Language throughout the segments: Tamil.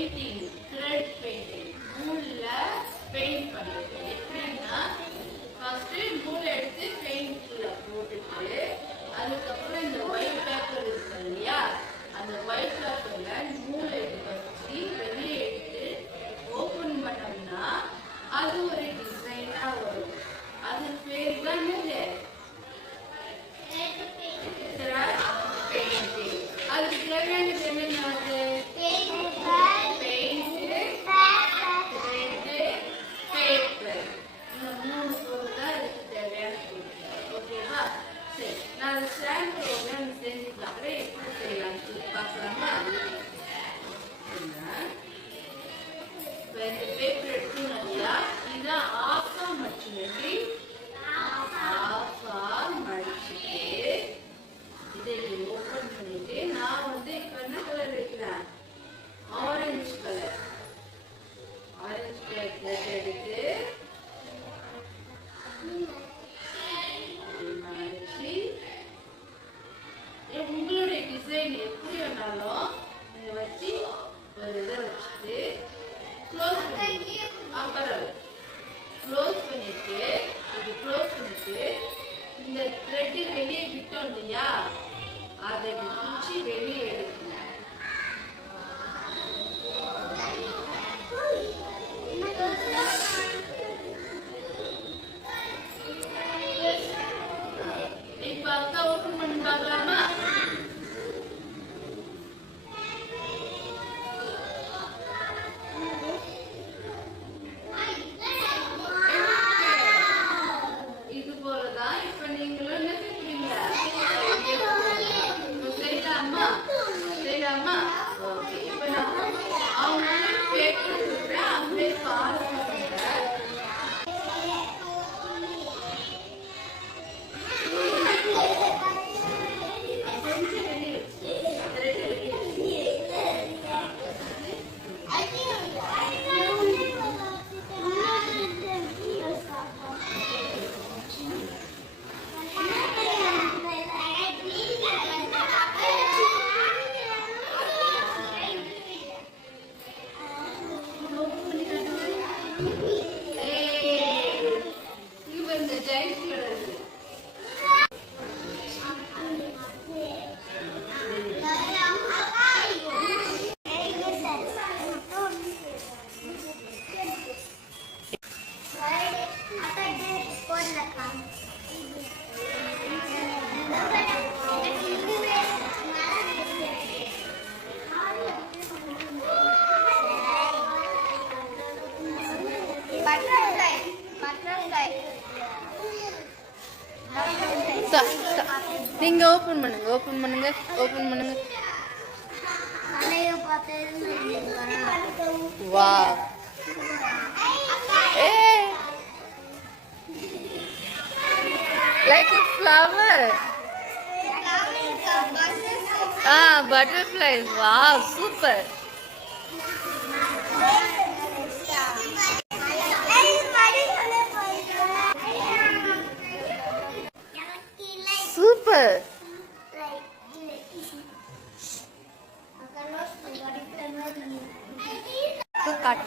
பெயிண்டிங், த்ரெட் பெயிண்டிங், நூல்ல பெயிண்ட் பண்ணுறது. எப்படின்னா ஃபர்ஸ்ட் நூலை எடுத்து பெயிண்ட்ல போட்டுட்டு அதுக்கப்புறம் இந்த ஒயிட் பேப்பர் இருக்கு இல்லையா, அந்த ஒயிட் பேப்பர்ல நூலை வச்சு வெளியே எடுத்து ஓப்பன் பண்ணோம்னா அது ஒரு டிசைனா வரும். அது பேர் தான் பெயிண்டிங். அதுக்கு தேவையானது என்னென்ன வருது? நான் சாம்பிள் ஒன்று செஞ்சு பார்க்குறேன், எப்படி செய்யலாம்னு பார்க்கலாமா? இப்போ இந்த பேப்பர் எடுத்துனா இதான் ஆஃபா மடிச்சு ஆஃபா மடிச்சுட்டு இதை ஓப்பன் பண்ணிட்டு நான் வந்து இப்போ என்ன கலர் வைக்கிறேன்? Orange colour. Orange colour thread எடுத்து உங்களுடைய டிசைன் எப்படி வேணாலும் நீங்க வச்சு ஒரு இதை வச்சுட்டு க்ளோஸ் பண்ணி அப்புறம் க்ளோஸ் பண்ணிட்டு இது க்ளோஸ் பண்ணிட்டு இந்த த்ரெட்டு வெளியே விட்டோம் இல்லையா, அதை பிடிச்சி வெளியே எடுக்கணும். இப்ப அக்கா ஓப்பன் பண்ணி பார்க்கலாமா? இது போலதான் இப்ப நீங்களும் என்ன கேட்குறீங்க? செய்யலாமா? செய்யலாமா? ஓகே. இப்ப நான் அவங்க பேப்பர் கொடுக்குறேன், அப்படியே பாருங்க. நீங்க ஓபன் பண்ணுங்க, ஓபன் பண்ணுங்க, ஓபன் பண்ணுங்க. Wow, like a flower. Butterflies. Wow, super. Super. Cut.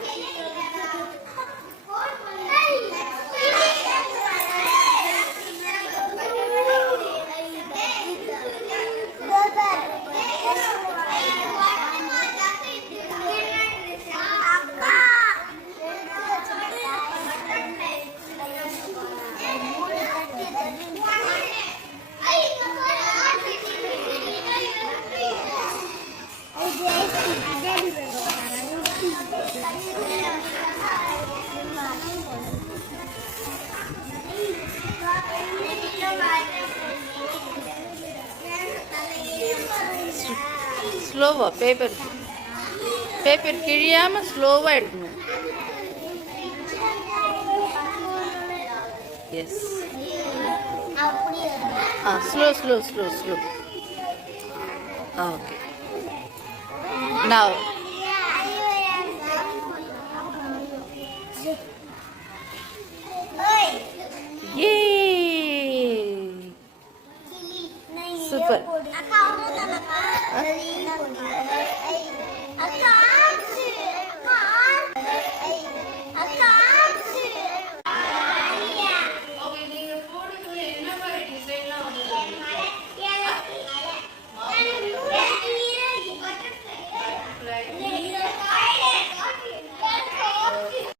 ஸ்லோவா பேப்பர் கிழியாம ஸ்லோவா எடுக்கணும். Yes, slow slow slow slow. Okay, now